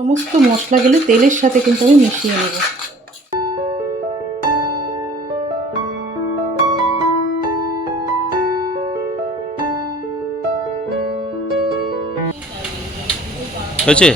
সমস্ত মশলাগুলো তেলের সাথে কিন্তু আমি মিশিয়ে নেব। হয়েছে?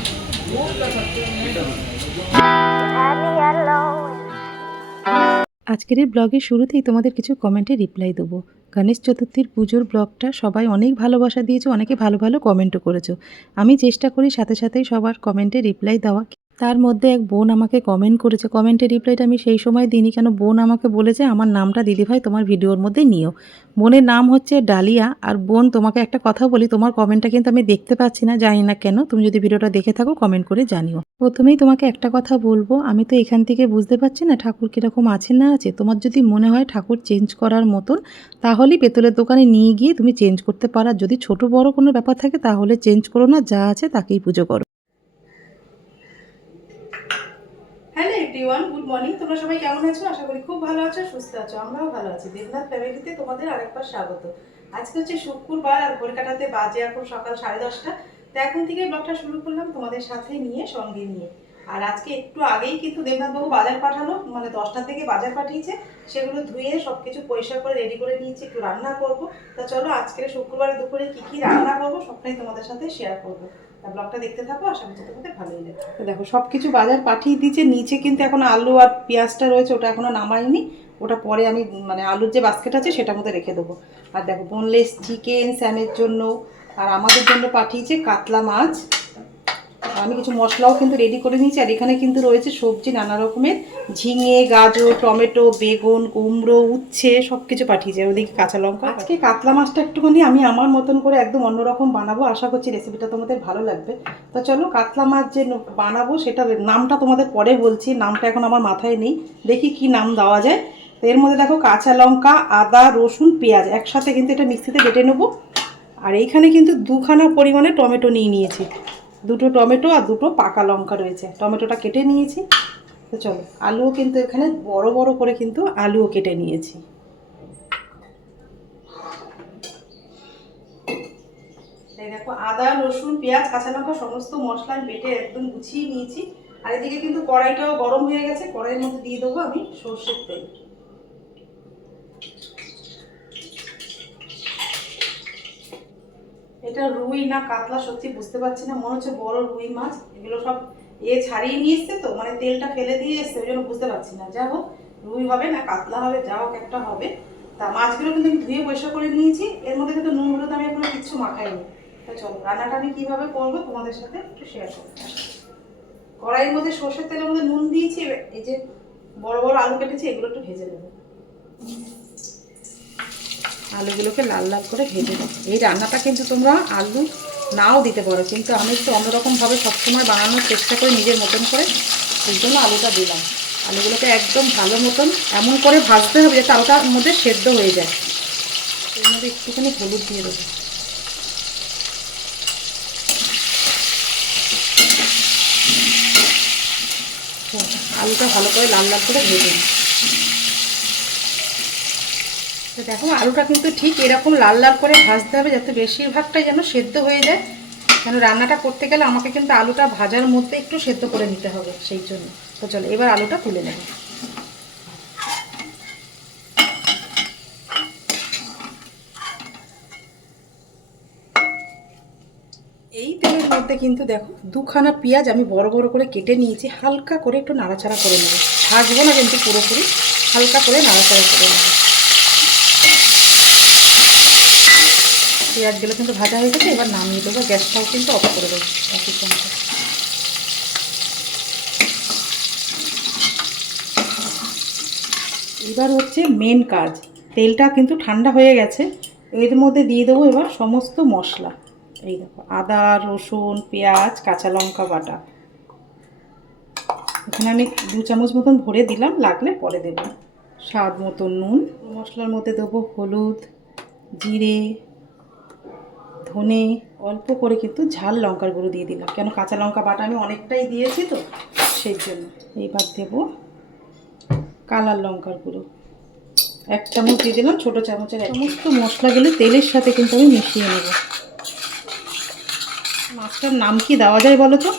আজকের এই ব্লগের শুরুতেই তোমাদের কিছু কমেন্টে রিপ্লাই দেবো। গণেশ চতুর্থীর পুজোর ব্লগটা সবাই অনেক ভালোবাসা দিয়েছ, অনেকে ভালো ভালো কমেন্টও করেছ। আমি চেষ্টা করি সাথে সাথেই সবার কমেন্টে রিপ্লাই দেওয়া। তার মধ্যে এক বোন আমাকে কমেন্ট করেছে। কমেন্টে রিপ্লাইটা আমি সেই সময় দিইনি। কেন বোন আমাকে বলেছে, আমার নামটা দিদিভাই, তোমার ভিডিওর মধ্যে নিও। বোনের নাম হচ্ছে ডালিয়া। আর বোন, তোমাকে একটা কথা বলি, তোমার কমেন্টটা কিন্তু আমি দেখতে পাচ্ছি না, জানি না কেন। তুমি যদি ভিডিওটা দেখে থাকো কমেন্ট করে জানিও। প্রথমেই তোমাকে একটা কথা বলব। আমি তো এখান থেকে বুঝতে পারছি না ঠাকুর কীরকম আছে না আছে। তোমার যদি মনে হয় ঠাকুর চেঞ্জ করার মতন, তাহলেই পেতলের দোকানে নিয়ে গিয়ে তুমি চেঞ্জ করতে পারো। যদি ছোট বড় কোনো ব্যাপার থাকে, তাহলে চেঞ্জ করো না। যা আছে তাকেই পুজো করো। হ্যালো এভরিওয়ান গুড মর্নিং তোমরা সবাই কেমন আছো? আশা করি খুব ভালো আছো, সুস্থ আছো, আমরাও ভালো আছি। দেবনাথ ফ্যামিলিতে তোমাদের আরেকবার স্বাগত। আজকে হচ্ছে শুক্রবার আর কাটাতে বাজে এখন সকাল সাড়ে দশটা। তো এখন থেকে ব্লগটা শুরু করলাম তোমাদের সাথে নিয়ে, সঙ্গে নিয়ে। আর আজকে একটু আগেই কিন্তু দেবনাথবাবু বাজার পাঠালো মানে দশটা থেকে বাজার পাঠিয়েছে। সেগুলো ধুয়ে সব কিছু পরিষ্কার করে রেডি করে নিয়েছি, একটু রান্না করব। তা চলো আজকের শুক্রবারে দুপুরে কি কি রান্না করব, সবটাই তোমাদের সাথে শেয়ার করব। ব্লগটা দেখতে থাকো, আশা করছি তোমাদের ভালোই লাগবে। দেখো সব কিছু বাজার পাঠিয়ে দিয়েছে, নিচে কিন্তু এখন আলু আর পেঁয়াজটা রয়েছে, ওটা এখনও নামাইনি ওটা পরে আমি মানে আলুর যে বাস্কেট আছে, সেটার মধ্যে রেখে দেবো। আর দেখো বোনলেস চিকেন স্যামের জন্য, আর আমাদের জন্য পাঠিয়েছে কাতলা মাছ। আমি কিছু মশলাও কিন্তু রেডি করে নিয়েছি। আর এখানে কিন্তু রয়েছে সবজি নানা রকমের। ঝিঙে গাজর টমেটো বেগুন কুমড়ো উচ্ছে সব কিছু পাঠিয়েছে। আর ওদিকে কাঁচা লঙ্কা আজকে কাতলা মাছটা একটুখানি আমি আমার মতন করে একদম অন্যরকম বানাবো। আশা করছি রেসিপিটা তোমাদের ভালো লাগবে। তো চলো কাতলা মাছ যে বানাবো সেটা নামটা তোমাদের পরে বলছি। নামটা এখন আমার মাথায় নেই। দেখি কি নাম দেওয়া যায়। তো এর মধ্যে দেখো কাঁচা লঙ্কা আদা রসুন পেঁয়াজ। একসাথে কিন্তু এটা মিক্সিতে বেটে নেব। আর এইখানে কিন্তু দুখানা পরিমাণে টমেটো নিয়ে নিয়েছি। দুটো টমেটো আর দুটো পাকা লঙ্কা রয়েছে। টমেটোটা কেটে নিয়েছি। তো চলো, আলুও কিন্তু এখানে বড় বড় করে কিন্তু আলুও কেটে নিয়েছি। দেখো, আদা, রসুন, পেঁয়াজ, কাঁচা লঙ্কা, সমস্ত মশলা বেটে একদম গুছিয়ে নিয়েছি। আর এদিকে কিন্তু কড়াইটাও গরম হয়ে গেছে, কড়াইয়ের মধ্যে দিয়ে দেবো আমি সর্ষের তেল। এটা রুই না কাতলা সত্যি বুঝতে পারছি না। মনে হচ্ছে বড় রুই মাছ। এগুলো সব এ ছাড়িয়ে নিয়ে এসছে তো মানে তেলটা ফেলে দিয়ে এসছে, ওই জন্য বুঝতে পারছি না। যা হোক, রুই হবে না, কাতলা হবে, যা হোক একটা হবে। তা মাছগুলো কিন্তু আমি ধুয়ে পয়সা করে নিয়েছি। এর মধ্যে কিন্তু নুন আমি এখনও কিচ্ছু মাখাইনি। তা চলো, রান্নাটা আমি কীভাবে করব তোমাদের সাথে একটু শেয়ার করব। কড়াইয়ের মধ্যে সর্ষের তেলের মধ্যে নুন দিয়েছি এই যে বড় বড় আলু কেটেছি, এগুলো একটু ভেজে নেব। আলুগুলোকে লাল লাল করে ভেজে দেবো এই রান্নাটা কিন্তু তোমরা আলু নাও দিতে পারো, কিন্তু আমি একটু অন্যরকমভাবে সবসময় বানানোর চেষ্টা করি নিজের মতন করে। সেই জন্য আলুটা দিলাম। আলুগুলোকে একদম ভালো মতন এমন করে ভাজতে হবে যাতে আলুটার মধ্যে সেদ্ধ হয়ে যায়। এর মধ্যে একটুখানি হলুদ দিয়ে দেবো। আলুটা ভালো করে লাল লাল করে ভেজে নিই তো দেখো, আলুটা কিন্তু ঠিক এরকম লাল লাল করে ভাজতে হবে যাতে বেশিরভাগটাই যেন সেদ্ধ হয়ে যায়। কেন রান্নাটা করতে গেলে আমাকে কিন্তু আলুটা ভাজার মধ্যে একটু সেদ্ধ করে নিতে হবে সেই জন্য। তো চলো, এবার আলুটা তুলে নেব। এই তেলের মধ্যে কিন্তু দেখো, দুখানা পেঁয়াজ আমি বড় বড় করে কেটে নিয়েছি, হালকা করে একটু নাড়াচাড়া করে নেব। ভাজবো না কিন্তু পুরোপুরি, হালকা করে নাড়াচাড়া করে নেব। পেঁয়াজগুলো কিন্তু ভাজা হয়ে গেছে, এবার নামিয়ে দেবো। গ্যাসটাও কিন্তু অফ করে দেবো। একই সঙ্গে এবার হচ্ছে মেন কাজ। তেলটা কিন্তু ঠান্ডা হয়ে গেছে। এর মধ্যে দিয়ে দেবো এবার সমস্ত মশলা। এই দেখো, আদা, রসুন, পেঁয়াজ, কাঁচা লঙ্কা বাটা। এখানে আমি দু চামচ মতন ভরে দিলাম, লাগলে পরে দেবো। স্বাদ মতন নুন। মশলার মধ্যে দেবো হলুদ, জিরে ধনে অল্প করে কিন্তু ঝাল লঙ্কার গুঁড়ো দিয়ে দিলাম। কেন কাঁচা লঙ্কা বাটা আমি অনেকটাই দিয়েছি তো, সেই জন্য। এইবার দেবো কালার লঙ্কার গুঁড়ো। এক চামচ দিয়ে দিলাম ছোটো চামচের সমস্ত মশলাগুলো তেলের সাথে কিন্তু আমি মিশিয়ে নেব। মাছটার নাম কি দেওয়া যায় বলো তো?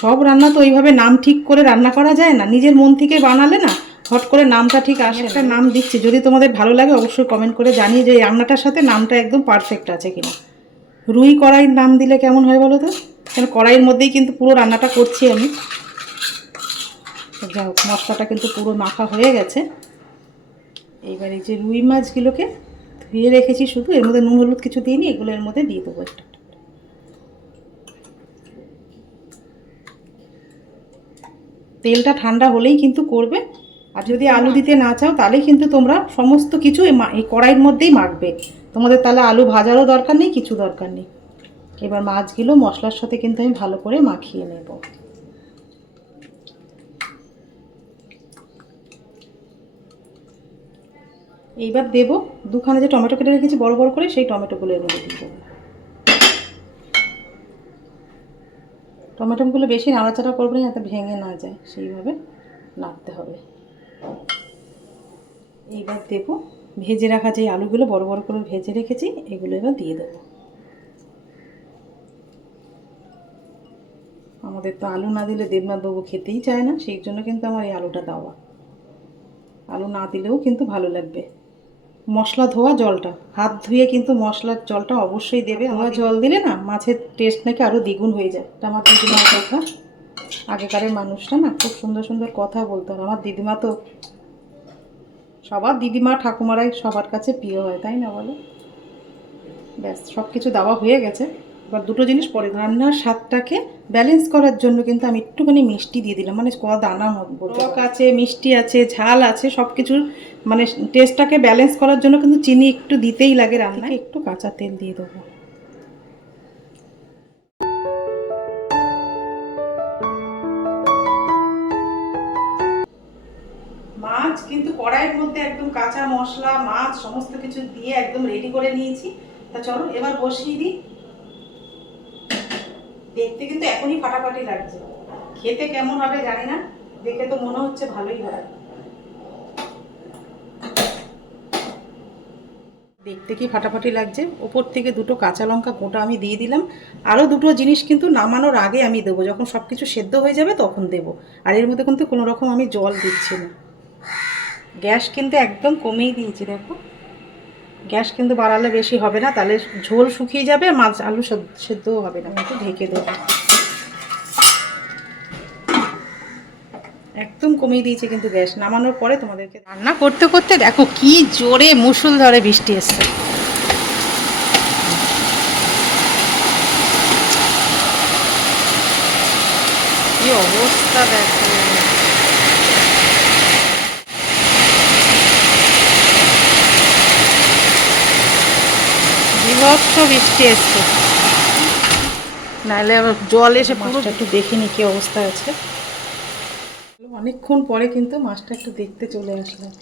সব রান্না তো ওইভাবে নাম ঠিক করে রান্না করা যায় না। নিজের মন থেকে বানালে না হট করে নামটা ঠিক আসে একটা নাম দিচ্ছি। যদি তোমাদের ভালো লাগে অবশ্যই কমেন্ট করে জানিয়ে যে এই রান্নাটার সাথে নামটা একদম পারফেক্ট আছে কিনা। রুই কড়াইয়ের নাম দিলে কেমন হয় বলো তো? কেন কড়াইয়ের মধ্যেই কিন্তু পুরো রান্নাটা করছি আমি। যা হোক মশলাটা কিন্তু পুরো মাখা হয়ে গেছে। এইবার এই যে রুই মাছগুলোকে ধুয়ে রেখেছি শুধু। এর মধ্যে নুন হলুদ কিছু দিইনি এগুলো এর মধ্যে দিয়ে দেবো একটা। তেলটা ঠান্ডা হলেই কিন্তু করবে। আর যদি আলু দিতে না চাও তাহলে কিন্তু তোমরা সমস্ত কিছু এই কড়াইয়ের মধ্যেই মাখবে। তোমাদের তাহলে আলু ভাজারও দরকার নেই, কিছু দরকার নেই। এবার মাছগুলো মশলার সাথে কিন্তু আমি ভালো করে মাখিয়ে নেব। এইবার দেবো দুখানে যে টমেটো কেটে রেখেছি বড় বড় করে, সেই টমেটোগুলো এর মধ্যে দিয়ে দেবো। টমেটোগুলো বেশি নাড়াচাড়া করবে না, যাতে ভেঙে না যায়, সেইভাবে নাড়তে হবে। এইবার দেবো ভেজে রাখা যে আলুগুলো বড় বড় করে ভেজে রেখেছি এগুলো এবার দিয়ে দেবো। আমাদের তো আলু না দিলে দেবনাথ বাবু খেতেই চায় না সেই জন্য কিন্তু আমার এই আলুটা দেওয়া। আলু না দিলেও কিন্তু ভালো লাগবে। মশলা ধোয়া জলটা হাত ধুয়ে কিন্তু মশলার জলটা অবশ্যই দেবে। ধোয়া জল দিলে না মাছের টেস্ট নাকি আরও দ্বিগুণ হয়ে যায়। আমার দিদিমার কথা আগেকারের মানুষটা না খুব সুন্দর সুন্দর কথা বলতো আর আমার দিদিমা তো সবার দিদিমা ঠাকুমারাই সবার কাছে প্রিয় হয় তাই না বলো? ব্যাস সব কিছু দেওয়া হয়ে গেছে। এবার দুটো জিনিস পরে রান্নার স্বাদটাকে ব্যালেন্স করার জন্য কিন্তু আমি একটুখানি মিষ্টি দিয়ে দিলাম। মানে ক দানা টক আছে মিষ্টি আছে ঝাল আছে সব কিছুর মানে টেস্টটাকে ব্যালেন্স করার জন্য কিন্তু চিনি একটু দিতেই লাগে রান্নায়। একটু কাঁচা তেল দিয়ে দেবো। মাছ, কিন্তু কড়াইয়ের মধ্যে একদম কাঁচা মশলা, মাছ, সমস্ত কিছু দিয়ে একদম রেডি করে নিয়েছি। তা চলো এবার বসিয়ে দিই। দেখতে কিন্তু এখনই ফাটাফাটি লাগছে। খেতে কেমন হবে জানি না, দেখে তো মনে হচ্ছে ভালোই হবে দেখতে কি ফাটাফাটি লাগছে? ওপর থেকে দুটো কাঁচা লঙ্কা গোটা আমি দিয়ে দিলাম। আরও দুটো জিনিস কিন্তু নামানোর আগে আমি দেবো। যখন সব কিছু সেদ্ধ হয়ে যাবে তখন দেবো। আর এর মধ্যে কিন্তু কোনো রকম আমি জল দিচ্ছি না। গ্যাস কিন্তু একদম কমেই দিয়েছি, দেখো। গ্যাস কিন্তু বাড়ালে বেশি হবে না, তাহলে ঝোল শুকিয়ে যাবে মাছ আলু সেদ্ধ- সেদ্ধও হবে না একটু ঢেকে দেবো। একদম কমিয়ে দিয়েছে কিন্তু গ্যাস, নামানোর পরে তোমাদেরকে রান্না করতে করতে দেখো কি জোরে মুসুল ধরে বৃষ্টি এসছে। কি অবস্থা দেখো। বিভৎস বৃষ্টি এসছে। নাহলে আবার জল এসে মাছটা একটু দেখে নি কি অবস্থা আছে। অনেকক্ষণ পরে কিন্তু মাছটা একটু দেখতে চলে আসলাম।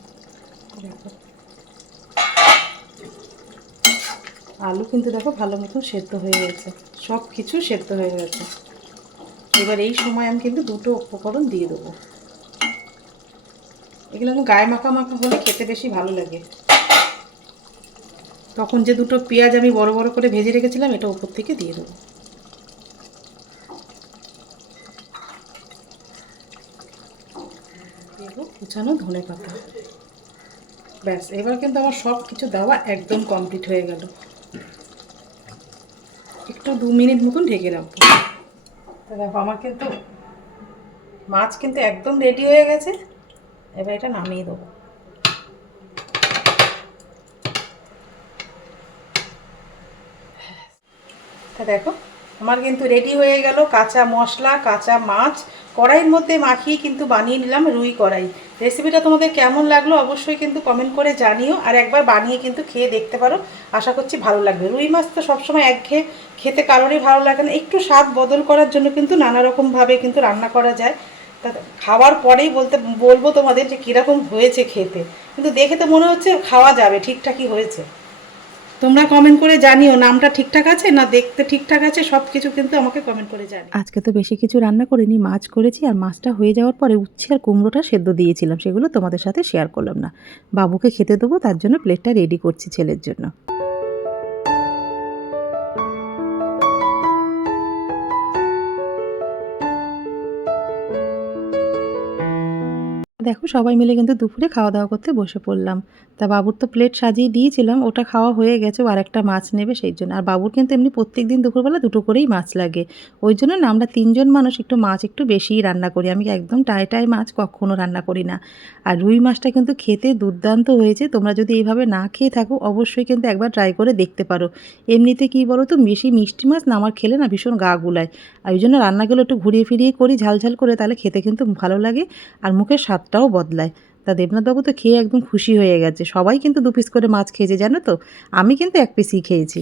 দেখো। আলু কিন্তু দেখো ভালো মতো সেদ্ধ হয়ে গেছে। সব কিছু সেদ্ধ হয়ে গেছে। এবার এই সময় আমি কিন্তু দুটো উপকরণ দিয়ে দেবো। এগুলো আমি গায়ে মাখা মাখা হলে খেতে বেশি ভালো লাগে। তখন যে দুটো পেঁয়াজ আমি বড় বড় করে ভেজে রেখেছিলাম, এটা উপর থেকে দিয়ে দেবো। কুচানো ধনে পাতা। ব্যাস, এবার কিন্তু আমার সব কিছু দেওয়া একদম কমপ্লিট হয়ে গেল। একটু দু মিনিট মতন ঢেকে রাখব। দেখো, আমার কিন্তু মাছ কিন্তু একদম রেডি হয়ে গেছে। এবার এটা নামিয়ে দেবো। তা দেখো। আমার কিন্তু রেডি হয়ে গেল কাঁচা মশলা, কাঁচা মাছ। কড়াইয়ের মধ্যে মাখিয়ে কিন্তু বানিয়ে নিলাম রুই কড়াই। রেসিপিটা তোমাদের কেমন লাগল অবশ্যই কিন্তু কমেন্ট করে জানিও আর একবার বানিয়ে কিন্তু খেয়ে দেখতে পারো। আশা করছি ভালো লাগবে। রুই মাছ তো সবসময় একঘেয়ে খেতে কারোরই ভালো লাগে না। একটু স্বাদ বদল করার জন্য কিন্তু নানা রকমভাবে কিন্তু রান্না করা যায়। তা খাওয়ার পরেই বলতে, বলব তোমাদের যে কীরকম হয়েছে খেতে। কিন্তু দেখে তো মনে হচ্ছে খাওয়া যাবে, ঠিকঠাকই হয়েছে। তোমরা কমেন্ট করে জানিও নামটা ঠিকঠাক আছে না দেখতে ঠিকঠাক আছে সব কিছু কিন্তু আমাকে কমেন্ট করে জানিও। আজকে তো বেশি কিছু রান্না করিনি, মাছ করেছি আর মাছটা হয়ে যাওয়ার পরে উচ্ছে আর কুমড়োটা সেদ্ধ দিয়েছিলাম, সেগুলো তোমাদের সাথে শেয়ার করলাম না। বাবুকে খেতে দেবো, তার জন্য প্লেটটা রেডি করছি ছেলের জন্য। দেখো, সবাই মিলে কিন্তু দুপুরে খাওয়া দাওয়া করতে বসে পড়লাম। তা বাবুর তো প্লেট সাজিয়ে দিয়েছিলাম, ওটা খাওয়া হয়ে গেছে আর একটা মাছ নেবে সেই জন্য। আর বাবুর কিন্তু এমনি প্রত্যেক দিন দুপুরবেলা দুটো করেই মাছ লাগে। ওই জন্য না, আমরা তিনজন মানুষ একটু মাছ একটু বেশিই রান্না করি। আমি একদম টাই টাই মাছ কখনও রান্না করি না। আর রুই মাছটা কিন্তু খেতে দুর্দান্ত হয়েছে। তোমরা যদি এইভাবে না খেয়ে থাকো, অবশ্যই কিন্তু একবার ট্রাই করে দেখতে পারো। এমনিতে কী বলো তো বেশি মিষ্টি মাছ না, আমার খেলে না ভীষণ গা গুলায়। আর ওই জন্য রান্নাগুলো একটু ঘুরিয়ে ফিরিয়ে করি, ঝাল ঝাল করে, তাহলে খেতে কিন্তু ভালো লাগে। আর মুখের স্বাদটাও বদলায়। তা দেবনাথবাবু তো খেয়ে একদম খুশি হয়ে গেছে। সবাই কিন্তু দু পিস করে মাছ খেয়েছে জানো তো? আমি কিন্তু এক পিসই খেয়েছি।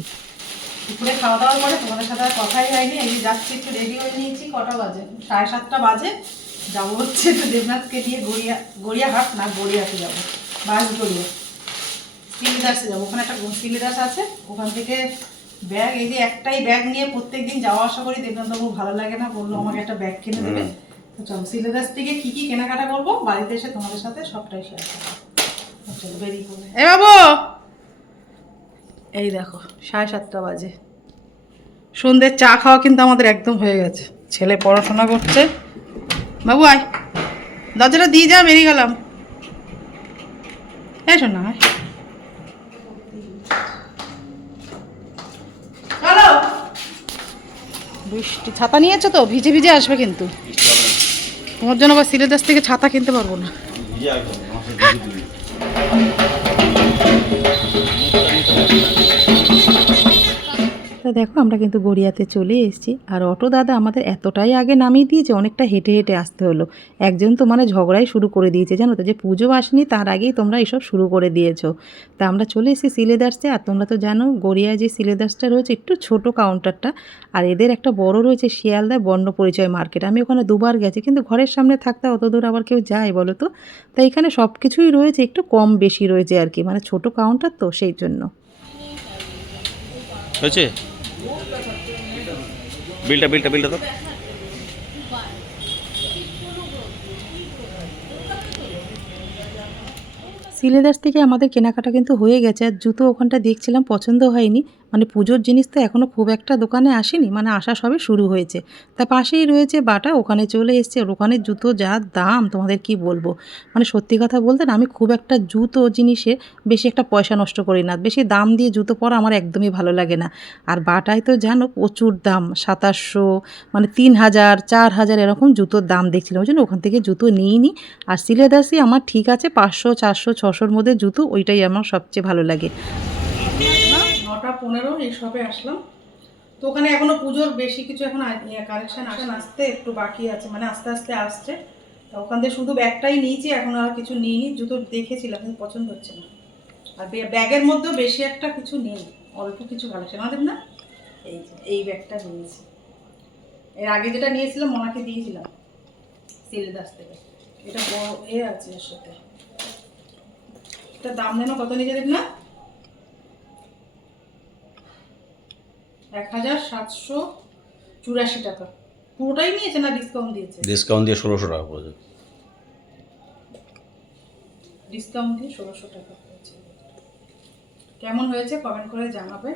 দুপুরে খাওয়া দাওয়ার পরে তোমাদের সাথে আর কথাই হয়নি। যে যাচ্ছি একটু রেডি হয়ে নিয়েছি কটা বাজে? সাড়ে সাতটা বাজে। যাব হচ্ছে একটু দেবনাথকে দিয়ে গড়িয়া গড়িয়াহাট না গড়িয়াতে যাব। বাস গড়িয়া সিলিদাসে যাব। ওখানে একটা সিলিদাস আছে। ওখান থেকে ব্যাগ এই যে একটাই ব্যাগ নিয়ে প্রত্যেকদিন যাওয়া আসা করি। দেবনাথবাবু ভালো লাগে না বলল আমাকে একটা ব্যাগ কিনে দেবে। তো চলো সিলেদাস থেকে কী কী কেনাকাটা করব? বাড়িতে এসে তোমাদের সাথে সবটাই শেয়ার করব। চলো বেরিয়ে পড়বে এ বাবু! এই দেখো সাড়ে সাতটা বাজে। সন্ধ্যের চা খাওয়া কিন্তু আমাদের একদম হয়ে গেছে। ছেলে পড়াশোনা করছে। বাবু আয়। দরজাটা দিয়ে যা বেরিয়ে গেলাম। এই শোনা আয়। বৃষ্টি ছাতা নিয়েছো তো? ভিজে ভিজে আসবে কিন্তু। তোমার জন্য আবার সিলেদাস থেকে ছাতা কিনতে পারব না। তা দেখো আমরা কিন্তু গড়িয়াতে চলে এসেছি। আর অটো দাদা আমাদের এতটাই আগে নামিয়ে দিয়েছে, অনেকটা হেঁটে হেঁটে আসতে হলো। একজন তো মানে ঝগড়াই শুরু করে দিয়েছে, জানো তো? যে পুজো আসেনি, তার আগেই তোমরা এসব শুরু করে দিয়েছ। তা আমরা চলে এসেছি সিলেদার্সে। আর তোমরা তো জানো, গড়িয়ায় যে সিলেদার্সটা রয়েছে, একটু ছোট কাউন্টারটা আর এদের একটা বড় রয়েছে শিয়ালদায় বর্ণ পরিচয় মার্কেট। আমি ওখানে দুবার গেছি, কিন্তু ঘরের সামনে থাকতে অত দূর আবার কেউ যায় বলো তো? তাই এখানে সব কিছুই রয়েছে, একটু কম বেশি রয়েছে আর কি মানে ছোট কাউন্টার তো সেই জন্য। হয়েছে? বিলটা বিলটা বিলটা তো সিলেদার থেকে আমাদের কেনাকাটা কিন্তু হয়ে গেছে, আর জুতো ওখানটা দেখছিলাম, পছন্দ হয়নি। মানে পুজোর জিনিস তো এখনও খুব একটা দোকানে আসেনি মানে আসা সবে শুরু হয়েছে। তা পাশেই রয়েছে বাটা, ওখানে চলে এসছে। ওখানে জুতো যা দাম, তোমাদের কি বলব? মানে সত্যি কথা বলতে না, আমি খুব একটা জুতো জিনিসে বেশি একটা পয়সা নষ্ট করি না। বেশি দাম দিয়ে জুতো পরা আমার একদমই ভালো লাগে না। আর বাটায় তো জানো প্রচুর দাম, সাতাশশো মানে তিন হাজার, চার হাজার এরকম জুতোর দাম দেখছিলাম। ওই জন্য ওখান থেকে জুতো নিইনি। আর সিলেদাসই আমার ঠিক আছে, পাঁচশো, চারশো, ছশোর মধ্যে জুতো, ওইটাই আমার সবচেয়ে ভালো লাগে। নটা পনেরো এই সবে আসলাম। তো ওখানে এখনও পুজোর বেশি কিছু এখন কালেকশন আসেন আসতে একটু বাকি আছে মানে আস্তে আস্তে আসছে। তা ওখান থেকে শুধু ব্যাগটাই নিয়েছি, এখন আর কিছু নিইনি, জুতো দেখেছিলাম, কিন্তু পছন্দ হচ্ছে না। আর ব্যাগের মধ্যেও বেশি একটা কিছু নেই, অল্প কিছু কালেকশন আমাদের না, এই যে, এই ব্যাগটা নিয়েছি। এর আগে যেটা নিয়েছিলাম মনাকে দিয়েছিলাম সিলেদাস থেকে। এটা বড় এ আছে এর সাথে। এটা দাম যেন কত নিয়ে যাবেন না এক হাজার সাতশো চুরাশি টাকা। পুরোটাই নিয়েছে না ডিসকাউন্ট দিয়েছে? ডিসকাউন্ট দিয়ে ষোলোশো টাকা পড়েছে। ডিসকাউন্ট দিয়ে ষোলোশো টাকা পড়েছে। কেমন হয়েছে কমেন্ট করে জানাবে।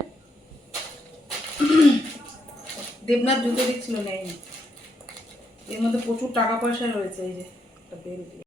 দেবনাথ জুতো দিচ্ছিল নেয়নি। এর মধ্যে প্রচুর টাকা পয়সা রয়েছে এই যে একটা বেল